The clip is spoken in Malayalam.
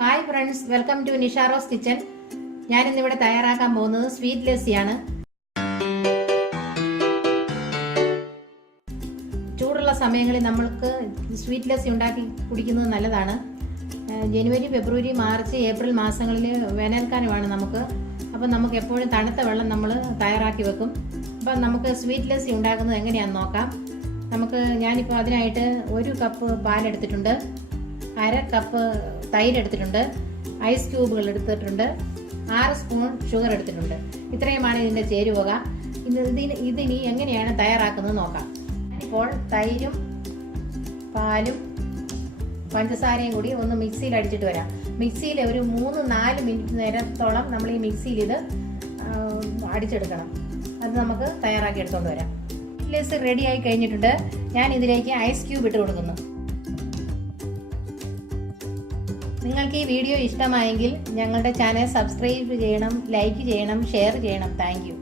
Hi friends, welcome to Nisharose kitchen. ഞാൻ ഇന്നിവിടെ തയ്യാറാക്കാൻ പോകുന്നത് സ്വീറ്റ് ലസ്സിയാണ്. ചൂടുള്ള സമയങ്ങളിൽ നമ്മൾക്ക് സ്വീറ്റ് ലസ്സി ഉണ്ടാക്കി കുടിക്കുന്നത് നല്ലതാണ്. ജനുവരി, ഫെബ്രുവരി, മാർച്ച്, ഏപ്രിൽ മാസങ്ങളിൽ വേനൽക്കാലമാണ് നമുക്ക്. അപ്പം നമുക്ക് എപ്പോഴും തണുത്ത വെള്ളം നമ്മൾ തയ്യാറാക്കി വെക്കും. അപ്പം നമുക്ക് സ്വീറ്റ് ലസ്സി ഉണ്ടാക്കുന്നത് എങ്ങനെയാണെന്ന് നോക്കാം. ഞാനിപ്പോൾ അതിനായിട്ട് 1 കപ്പ് പാലെടുത്തിട്ടുണ്ട്, 1/2 കപ്പ് തൈര് എടുത്തിട്ടുണ്ട്, ഐസ് ക്യൂബുകൾ എടുത്തിട്ടുണ്ട്, 6 സ്പൂൺ ഷുഗർ എടുത്തിട്ടുണ്ട്. ഇത്രയുമാണ് ഇതിൻ്റെ ചേരുവക. ഇതിനി എങ്ങനെയാണ് തയ്യാറാക്കുന്നത് നോക്കാം. ഞാനിപ്പോൾ തൈരും പാലും പഞ്ചസാരയും കൂടി ഒന്ന് മിക്സിയിൽ അടിച്ചിട്ട് വരാം. മിക്സിയിൽ ഒരു 3-4 മിനിറ്റ് നേരത്തോളം നമ്മൾ ഈ മിക്സിയിൽ ഇത് അടിച്ചെടുക്കണം. അത് നമുക്ക് തയ്യാറാക്കി എടുത്തുകൊണ്ട് വരാം. ലസ്സി റെഡി ആയി കഴിഞ്ഞിട്ടുണ്ട്. ഞാൻ ഇതിലേക്ക് ഐസ് ക്യൂബ് ഇട്ട് കൊടുക്കുന്നു. നിങ്ങൾക്ക് ഈ വീഡിയോ ഇഷ്ടമായെങ്കിൽ ഞങ്ങളുടെ ചാനൽ സബ്സ്ക്രൈബ് ചെയ്യണം, ലൈക്ക് ചെയ്യണം, ഷെയർ ചെയ്യണം. Thank you.